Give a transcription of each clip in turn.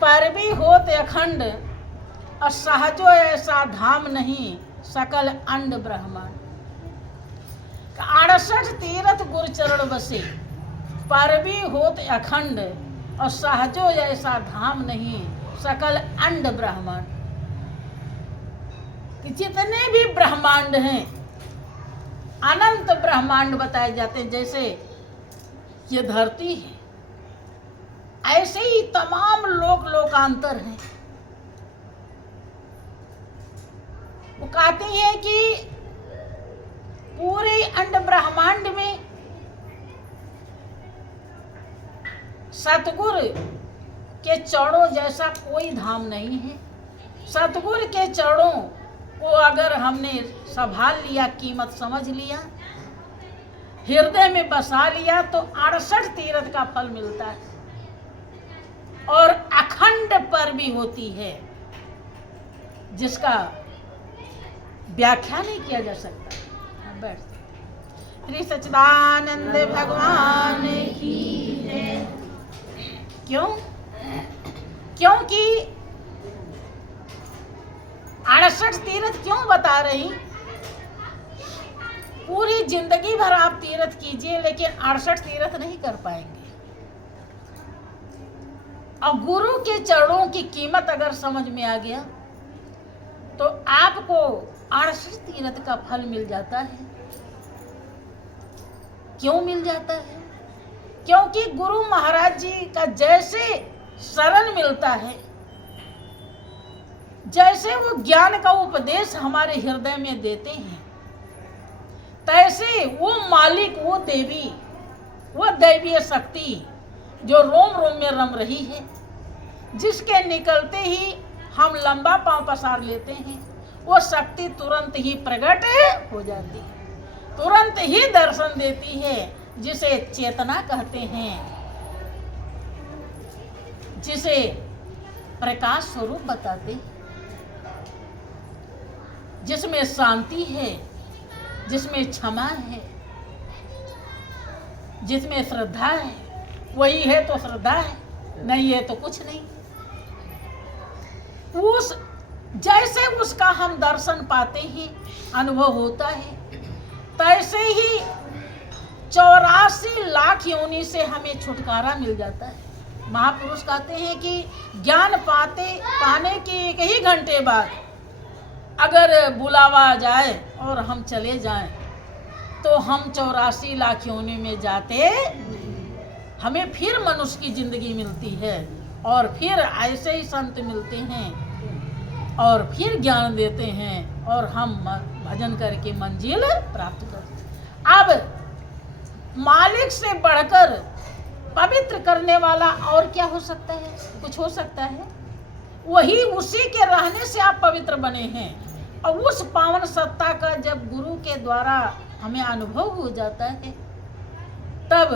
पर भी होत अखंड और सहजो ऐसा धाम नहीं सकल अंड ब्रह्मांड। 68 तीर्थ गुरु चरण बसे, पर भी होत अखंड और सहजो ऐसा धाम नहीं सकल अंड ब्रह्मांड। कि जितने भी ब्रह्मांड हैं, अनंत ब्रह्मांड बताए जाते हैं, जैसे ये धरती है ऐसे ही तमाम लोक लोकांतर हैं। वो कहते हैं कि पूरे अंड ब्रह्मांड में सतगुरु के चरणों जैसा कोई धाम नहीं है। सतगुरु के चरणों को अगर हमने संभाल लिया, कीमत समझ लिया, हृदय में बसा लिया तो 68 तीर्थ का फल मिलता है और अखंड पर भी होती है जिसका व्याख्या नहीं किया जा सकता। बैठ। श्री सच्चिदानंद भगवान की जय। क्यों? क्योंकि 68 तीर्थ क्यों बता रही? पूरी जिंदगी भर आप तीर्थ कीजिए लेकिन 68 तीर्थ नहीं कर पाएंगे। और गुरु के चरणों की कीमत अगर समझ में आ गया तो आपको 68 तीर्थ का फल मिल जाता है। क्यों मिल जाता है? क्योंकि गुरु महाराज जी का जैसे शरण मिलता है, जैसे वो ज्ञान का उपदेश हमारे हृदय में देते हैं, तैसे वो मालिक, वो देवी, वो दैवीय शक्ति जो रोम रोम में रम रही है, जिसके निकलते ही हम लंबा पांव पसार लेते हैं, वो शक्ति तुरंत ही प्रकट हो जाती है, तुरंत ही दर्शन देती है, जिसे चेतना कहते हैं, जिसे प्रकाश स्वरूप बताते हैं, जिसमें शांति है, जिसमें क्षमा है, जिसमें श्रद्धा है। वही है तो श्रद्धा है, नहीं है तो कुछ नहीं। उस जैसे उसका हम दर्शन पाते हैं, अनुभव होता है, तैसे ही 84 लाख योनि से हमें छुटकारा मिल जाता है। महापुरुष कहते हैं कि ज्ञान पाने के एक ही घंटे बाद अगर बुलावा आ जाए और हम चले जाएं तो हम 84 लाख योनि में जाते, हमें फिर मनुष्य की जिंदगी मिलती है और फिर ऐसे ही संत मिलते हैं और फिर ज्ञान देते हैं और हम भजन करके मंजिल प्राप्त करते हैं। अब मालिक से बढ़कर पवित्र करने वाला और क्या हो सकता है? कुछ हो सकता है? वही उसी के रहने से आप पवित्र बने हैं और उस पावन सत्ता का जब गुरु के द्वारा हमें अनुभव हो जाता है तब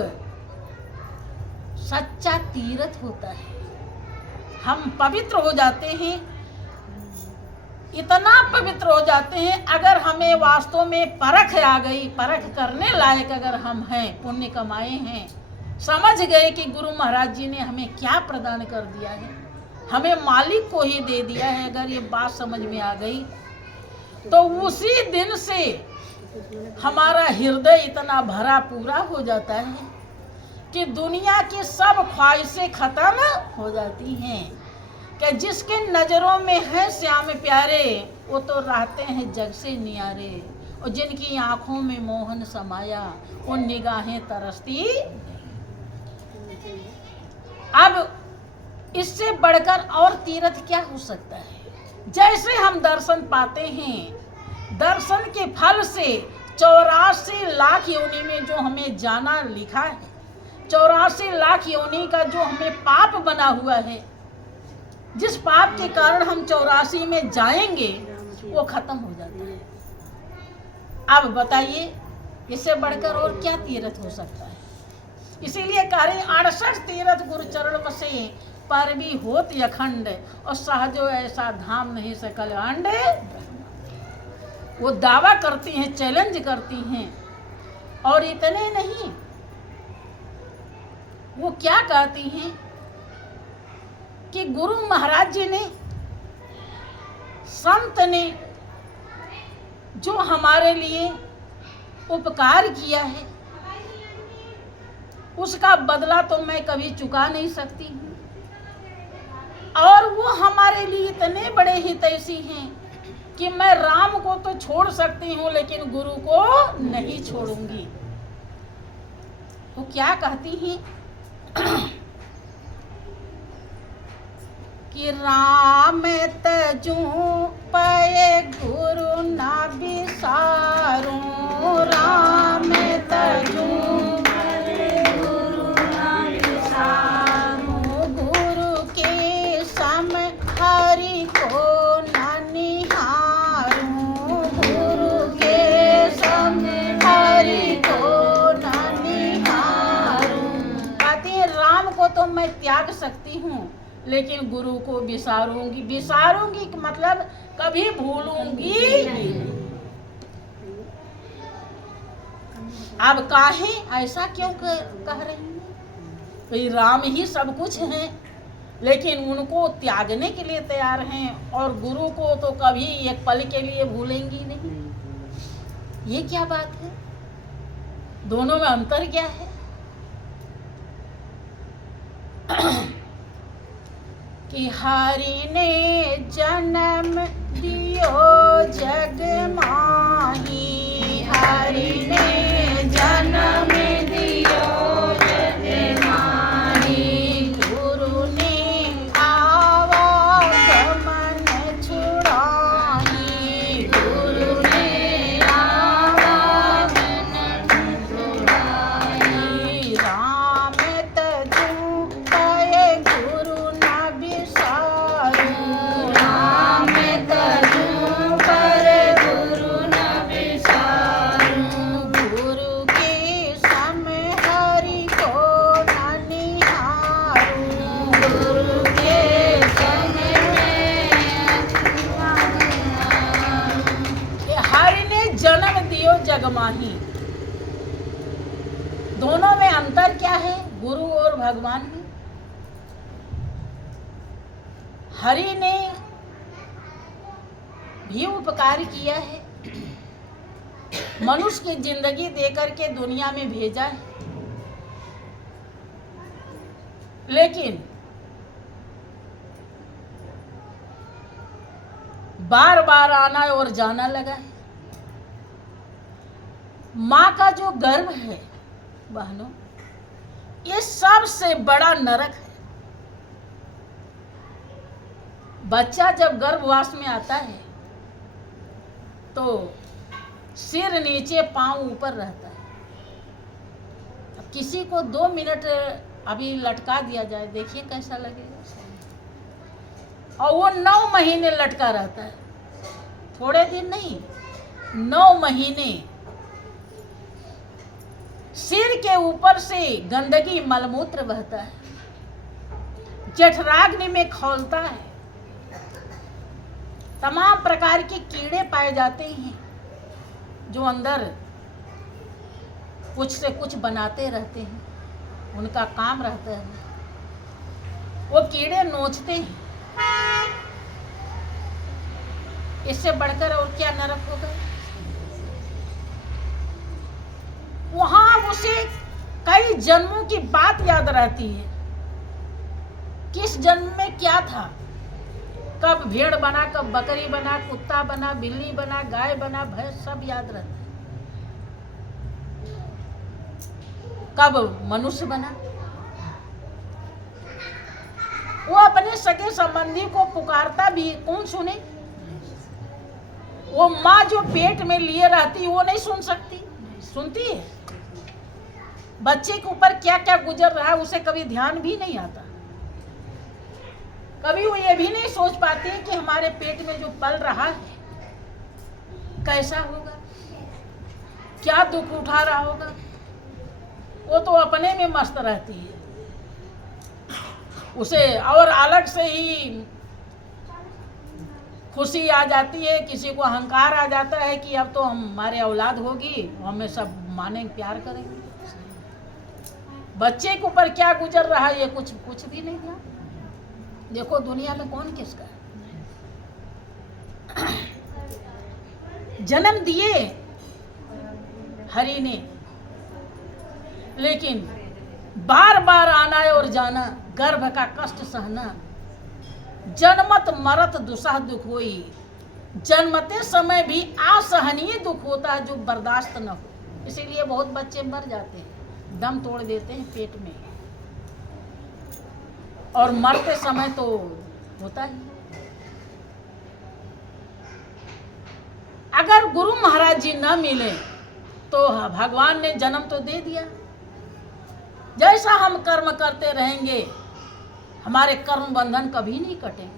सच्चा तीर्थ होता है। हम पवित्र हो जाते हैं, इतना पवित्र हो जाते हैं, अगर हमें वास्तव में परख आ गई, परख करने लायक अगर हम हैं, पुण्य कमाए हैं, समझ गए कि गुरु महाराज जी ने हमें क्या प्रदान कर दिया है, हमें मालिक को ही दे दिया है, अगर ये बात समझ में आ गई तो उसी दिन से हमारा हृदय इतना भरा पूरा हो जाता है कि दुनिया की सब ख्वाहिशें खत्म हो जाती हैं। कि जिसके नज़रों में है श्याम प्यारे वो तो रहते हैं जग से नियारे, और जिनकी आंखों में मोहन समाया वो निगाहें तरसती। अब इससे बढ़कर और तीर्थ क्या हो सकता है? जैसे हम दर्शन पाते हैं, दर्शन के फल से 84 लाख योनि में जो हमें जाना लिखा है, 84 लाख योनि का जो हमें पाप बना हुआ है, जिस पाप के कारण हम 84 में जाएंगे वो खत्म हो जाता है। अब बताइए इससे बढ़कर और क्या तीर्थ हो सकता है? इसीलिए कह रहे 68 तीर्थ गुरु चरण बसे, पर भी होत अखंड और सहजो ऐसा धाम नहीं सकल अंड। वो दावा करती हैं, चैलेंज करती हैं, और इतने नहीं, वो क्या कहती हैं कि गुरु महाराज जी ने, संत ने जो हमारे लिए उपकार किया है, उसका बदला तो मैं कभी चुका नहीं सकती हूँ। और वो हमारे लिए इतने बड़े हितैषी हैं कि मैं राम को तो छोड़ सकती हूँ लेकिन गुरु को नहीं छोड़ूंगी। वो क्या कहती हैं कि राम तजू पे गुरु ना बिसारूं, राम तजू पे गुरु ना बिसारूं, गुरु के सम हरि को ना निहारूं, गुरु के सम हरि को ना निहारूं। कहती है राम को तो मैं त्याग सकती हूँ लेकिन गुरु को बिसारूंगी। बिसारूंगी कि मतलब कभी भूलूंगी नहीं। अब काहे ऐसा क्यों कह रही हैं? भाई राम ही सब कुछ हैं लेकिन उनको त्यागने के लिए तैयार हैं और गुरु को तो कभी एक पल के लिए भूलेंगी नहीं। ये क्या बात है? दोनों में अंतर क्या है? कि हरि ने जन्म दियो जग माही, हरि ने जन्म दियो जग माही, गुरु ने आवागमन छुड़ाही, गुरु ने आवागमन छुड़ाही, राम तजू पे गुरु ना बिसारूं, राम तजू पर गुरु ना बिसारूं, गुरु के सम हरि को ना निहारूं, गुरु के सम हरि ने जन्म दियो जग माही। दोनों में अंतर क्या है? गुरु और भगवान में। हरि ने भी उपकार किया है, मनुष्य की जिंदगी देकर के दुनिया में भेजा है, लेकिन बार बार आना और जाना लगा है। माँ का जो गर्भ है बहनों, ये सबसे बड़ा नरक है। बच्चा जब गर्भवास में आता है तो सिर नीचे पांव ऊपर रहता है। अब किसी को 2 मिनट अभी लटका दिया जाए, देखिए कैसा लगेगा। और वो 9 महीने लटका रहता है, थोड़े दिन नहीं, 9 महीने सिर के ऊपर से गंदगी मलमूत्र बहता है, जठराग्नि में खौलता है, तमाम प्रकार के कीड़े पाए जाते हैं जो अंदर कुछ से कुछ बनाते रहते हैं, उनका काम रहता है। वो कीड़े नोचते हैं। इससे बढ़कर और क्या नरक होगा? वहां उसे कई जन्मों की बात याद रहती है। किस जन्म में क्या था, कब भेड़ बना, कब बकरी बना, कुत्ता बना, बिल्ली बना, गाय बना, भैंस, सब याद रहता है। कब मनुष्य बना। वो अपने सगे संबंधी को पुकारता भी, कौन सुने? वो माँ जो पेट में लिए रहती वो नहीं सुन सकती, सुनती है। बच्चे के ऊपर क्या क्या गुजर रहा है उसे कभी ध्यान भी नहीं आता। कभी वो ये भी नहीं सोच पाती कि हमारे पेट में जो पल रहा है कैसा होगा, क्या दुख उठा रहा होगा। वो तो अपने में मस्त रहती है, उसे और अलग से ही खुशी आ जाती है। किसी को अहंकार आ जाता है कि अब तो हमारे औलाद होगी, हमें सब मानेंगे, प्यार करेंगे। बच्चे के ऊपर क्या गुजर रहा है ये कुछ भी नहीं था। देखो दुनिया में कौन किसका है। जन्म दिए हरि ने, लेकिन बार बार आना और जाना, गर्भ का कष्ट सहना, जन्मत मरत दुसह दुख होई, जन्मते समय भी असहनीय दुख होता है जो बर्दाश्त न हो। इसीलिए बहुत बच्चे मर जाते हैं, दम तोड़ देते हैं पेट में, और मरते समय तो होता ही। अगर गुरु महाराज जी न मिले तो भगवान ने जन्म तो दे दिया, जैसा हम कर्म करते रहेंगे हमारे कर्म बंधन कभी नहीं कटेंगे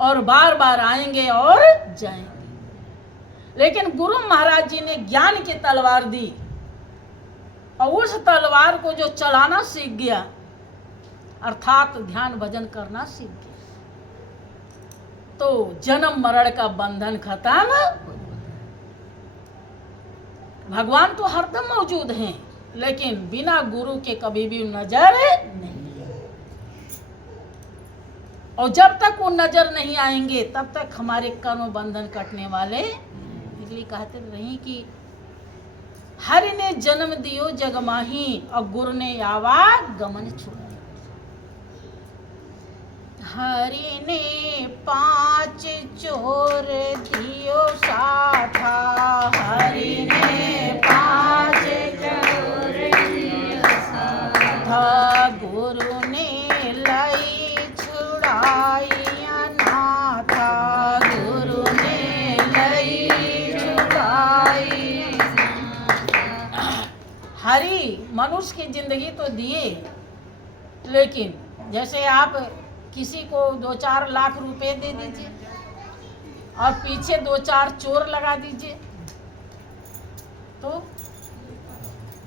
और बार बार आएंगे और जाएंगे। लेकिन गुरु महाराज जी ने ज्ञान की तलवार दी, और उस तलवार को जो चलाना सीख गया, अर्थात ध्यान भजन करना सीख गया, तो जन्म मरण का बंधन खत्म। भगवान तो हरदम मौजूद हैं, लेकिन बिना गुरु के कभी भी नजर नहीं। और जब तक वो नजर नहीं आएंगे तब तक हमारे कर्म बंधन कटने वाले। इसलिए कहते रही कि हरि ने जन्म दियो जग माही, और गुरु ने आवागमन छोड़ा। हरि ने 5 चोर दियो साथा, हरि ने 5 चोर दियो साथा, गुरु ने लई छुड़ाई अनाथा, गुरु ने लई छुड़ाई। हरि मनुष्य की जिंदगी तो दिए, लेकिन जैसे आप किसी को 2-4 लाख रुपए दे दीजिए और पीछे 2-4 चोर लगा दीजिए, तो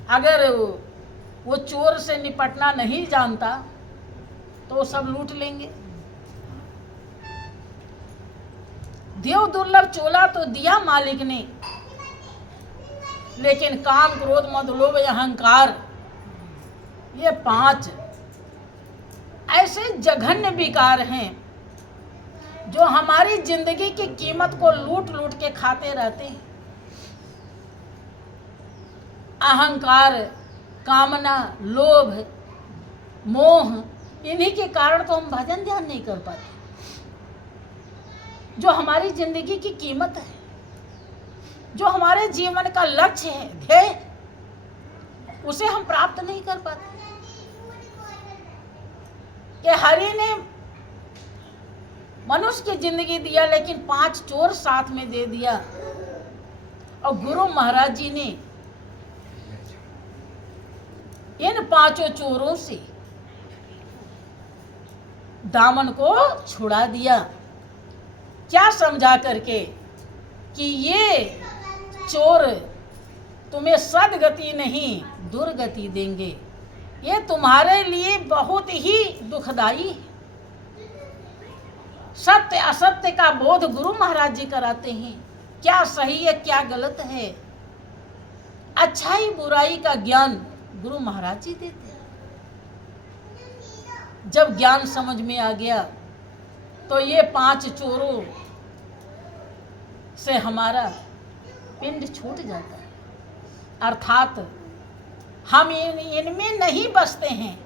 अगर वो चोर से निपटना नहीं जानता तो सब लूट लेंगे। देव दुर्लभ चोला तो दिया मालिक ने, लेकिन काम क्रोध मद लोभ अहंकार, ये 5 ऐसे जघन्य विकार हैं जो हमारी जिंदगी की कीमत को लूट लूट के खाते रहते हैं। अहंकार, कामना, लोभ, मोह, इन्हीं के कारण तो हम भजन ध्यान नहीं कर पाते। जो हमारी जिंदगी की कीमत है, जो हमारे जीवन का लक्ष्य है, ध्येय, उसे हम प्राप्त नहीं कर पाते। कि हरि ने मनुष्य की जिंदगी दिया, लेकिन 5 चोर साथ में दे दिया, और गुरु महाराज जी ने इन 5 चोरों से दामन को छुड़ा दिया। क्या समझा करके कि ये चोर तुम्हें सदगति नहीं दुर्गति देंगे, ये तुम्हारे लिए बहुत ही दुखदाई है। सत्य असत्य का बोध गुरु महाराज जी कराते हैं, क्या सही है क्या गलत है, अच्छाई बुराई का ज्ञान गुरु महाराज जी देते हैं। जब ज्ञान समझ में आ गया तो ये 5 चोरों से हमारा पिंड छूट जाता है, अर्थात हम इनमें नहीं बसते हैं,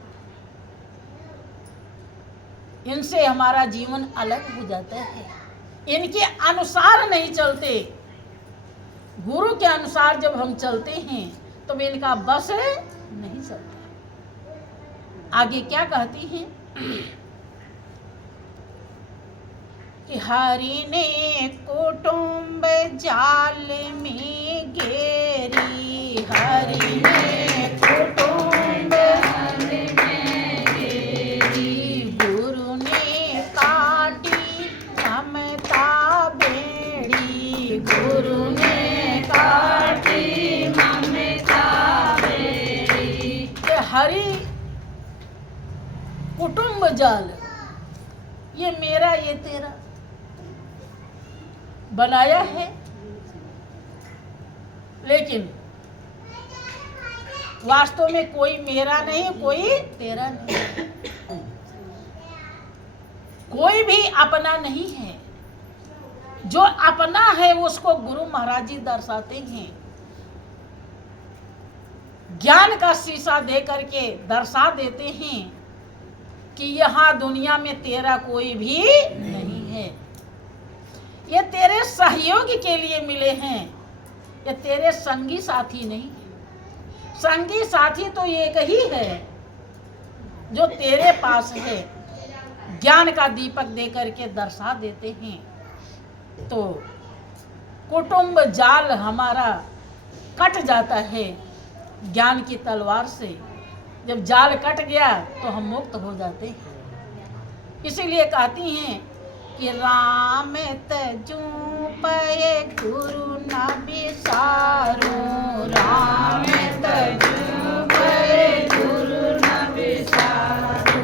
इनसे हमारा जीवन अलग हो जाता है। इनके अनुसार नहीं चलते, गुरु के अनुसार जब हम चलते हैं तो इनका बस नहीं चलता। आगे क्या कहती हैं कि हरि ने कुटुंब जाल में घेरी, हरि ने कुटुंब जाल में घेरी, गुरु ने काटी ममता बेड़ी, गुरु ने काटी ममता बेड़ी। हरि कुटुंब जाल, ये मेरा ये तेरा बनाया है, लेकिन वास्तव में कोई मेरा नहीं कोई तेरा नहीं। कोई भी अपना नहीं है। जो अपना है उसको गुरु महाराज जी दर्शाते हैं। ज्ञान का शीशा दे करके दर्शा देते हैं कि यहाँ दुनिया में तेरा कोई भी नहीं है। ये तेरे सहयोग के लिए मिले हैं, ये तेरे संगी साथी नहीं है। संगी साथी तो एक ही है जो तेरे पास है। ज्ञान का दीपक दे करके दर्शा देते हैं। तो कुटुंब जाल हमारा कट जाता है ज्ञान की तलवार से। जब जाल कट गया तो हम मुक्त हो जाते हैं। इसीलिए कहती हैं कि राम तजू पे गुरु न बिसारो, राम तजू पे गुरु न बिसारो,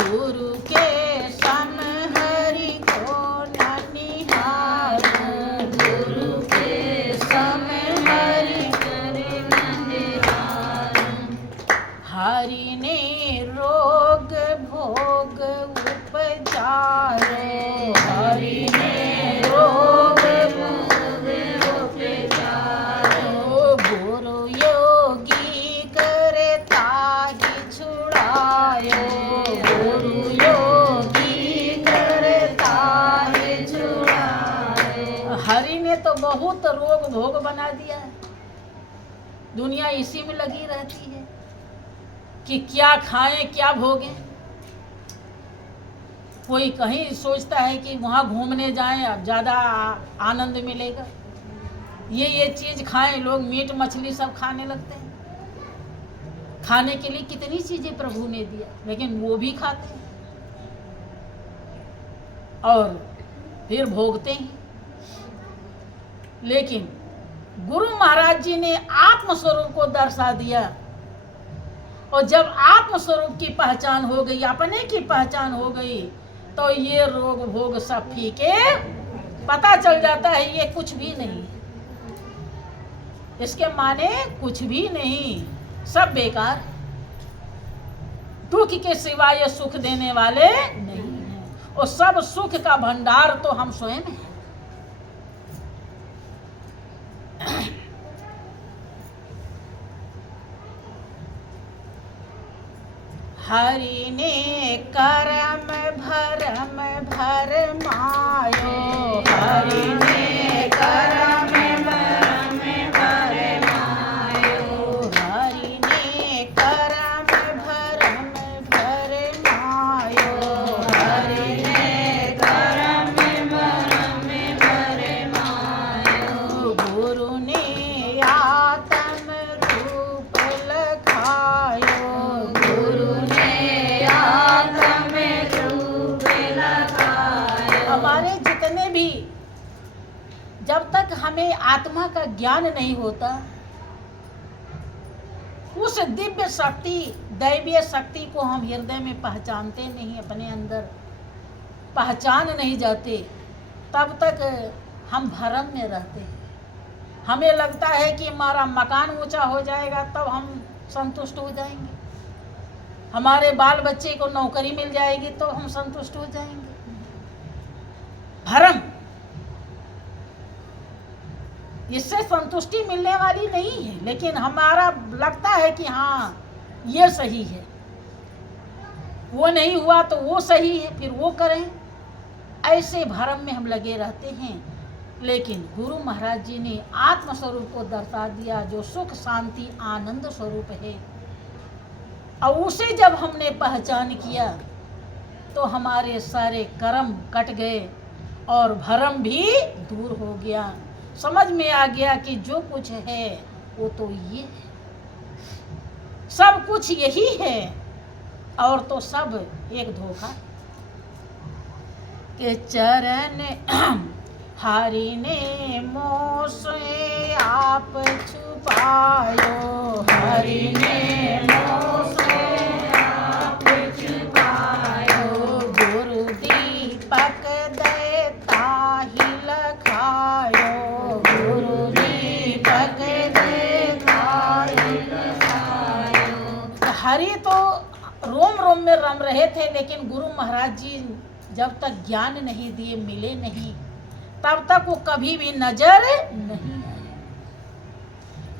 गुरु के सम हरि को न निहारो, गुरु के सम हरि हरि ने रोग भोग उपजारो, हरि ने रोग भोग उपजारो, गुरु योगी करे ताहि छुड़ायो, गुरु योगी करे ताहि छुड़ायो। हरि ने तो बहुत रोग भोग बना दिया है। दुनिया इसी में लगी रहती है कि क्या खाएं क्या भोगें। कोई कहीं सोचता है कि वहाँ घूमने जाएं, अब ज़्यादा आनंद मिलेगा, ये चीज़ खाएं। लोग मीट मछली सब खाने लगते हैं। खाने के लिए कितनी चीज़ें प्रभु ने दिया, लेकिन वो भी खाते हैं और फिर भोगते हैं। लेकिन गुरु महाराज जी ने आत्मस्वरूप को दर्शा दिया। और जब आत्मस्वरूप की पहचान हो गई, अपने की पहचान हो गई, तो ये रोग भोग सब फीके पता चल जाता है ये कुछ भी नहीं, इसके माने कुछ भी नहीं, सब बेकार। दुख के सिवाय सुख देने वाले नहीं हैं। और सब सुख का भंडार तो हम स्वयं हैं। हरि ने करम भरम भरमायो, हरि ने करम भरम भरमायो, हरि ने करम भरम भरमायो, हरि ने करम भरम भरमायो, गुरु ने आत्म रूप लखायो, गुरु हमारे जितने भी, जब तक हमें आत्मा का ज्ञान नहीं होता, उस दिव्य शक्ति दैवीय शक्ति को हम हृदय में पहचानते नहीं, अपने अंदर पहचान नहीं जाते, तब तक हम भ्रम में रहते हैं। हमें लगता है कि हमारा मकान ऊंचा हो जाएगा तब हम संतुष्ट हो जाएंगे, हमारे बाल बच्चे को नौकरी मिल जाएगी तो हम संतुष्ट हो जाएंगे। भ्रम, इससे संतुष्टि मिलने वाली नहीं है। लेकिन हमारा लगता है कि हाँ ये सही है, वो नहीं हुआ तो वो सही है, फिर वो करें। ऐसे भ्रम में हम लगे रहते हैं। लेकिन गुरु महाराज जी ने आत्मस्वरूप को दर्शा दिया, जो सुख शांति आनंद स्वरूप है। और उसे जब हमने पहचान किया तो हमारे सारे कर्म कट गए और भ्रम भी दूर हो गया। समझ में आ गया कि जो कुछ है वो तो ये है, सब कुछ यही है और तो सब एक धोखा। के चरण हरि ने मोह से आप छुपायो, हरि ने मोह से आप छुपायो, गुरु दीपक देता ही लखायो, गुरु दीपक देता ही लखायो। हरि तो रोम रूम में रम रहे थे, लेकिन गुरु महाराज जी जब तक ज्ञान नहीं दिए, मिले नहीं, तब तक वो कभी भी नजर नहीं आए।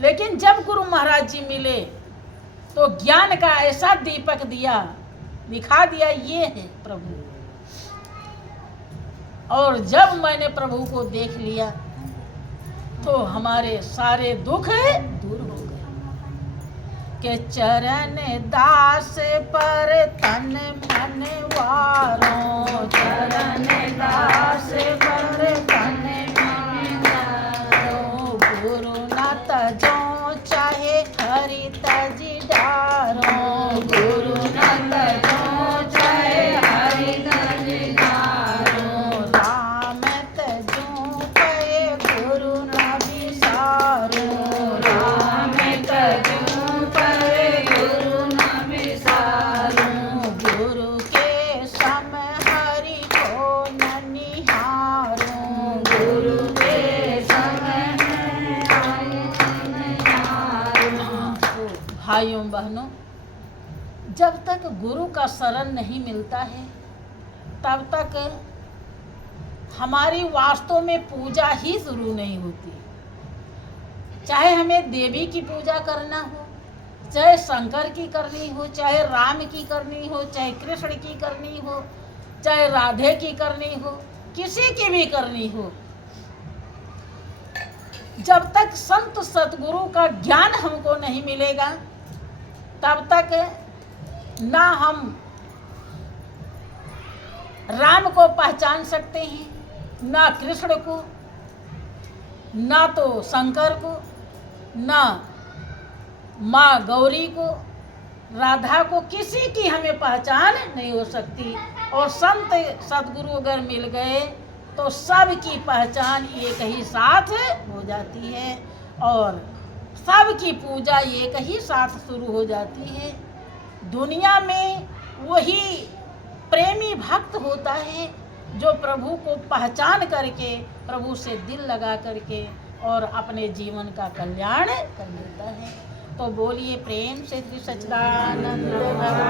लेकिन जब गुरु महाराज जी मिले तो ज्ञान का ऐसा दीपक दिया, दिखा दिया ये है प्रभु। और जब मैंने प्रभु को देख लिया तो हमारे सारे दुख दूर हो गए। के चरण दास पर तन मन वारो, चरण दास पर तन मन वारो, गुरु न तजो चाहे हरि तजी डारो, गुरु न तजो चाहे हरि तजी डारो, राम तजो पे गुरु न बिसारो, राम तजो गुरु न बिसारो, गुरु के सम हरि को न निहारो, गुरु के सम हरि को न निहारो। भाइयों बहनों, जब तक गुरु का शरण नहीं मिलता है तब तक हमारी वास्तव में पूजा ही शुरू नहीं होती। चाहे हमें देवी की पूजा करना हो, चाहे शंकर की करनी हो, चाहे राम की करनी हो, चाहे कृष्ण की करनी हो, चाहे राधे की करनी हो, किसी की भी करनी हो, जब तक संत सतगुरु का ज्ञान हमको नहीं मिलेगा तब तक ना हम राम को पहचान सकते हैं, ना कृष्ण को, ना तो शंकर को, ना माँ गौरी को, राधा को, किसी की हमें पहचान नहीं हो सकती। और संत सतगुरु अगर मिल गए तो सबकी पहचान एक ही साथ हो जाती है और सबकी पूजा एक ही साथ शुरू हो जाती है। दुनिया में वही प्रेमी भक्त होता है जो प्रभु को पहचान करके, प्रभु से दिल लगा करके और अपने जीवन का कल्याण कर लेता है। तो बोलिए प्रेम से श्री सच्चिदानंद भगवान।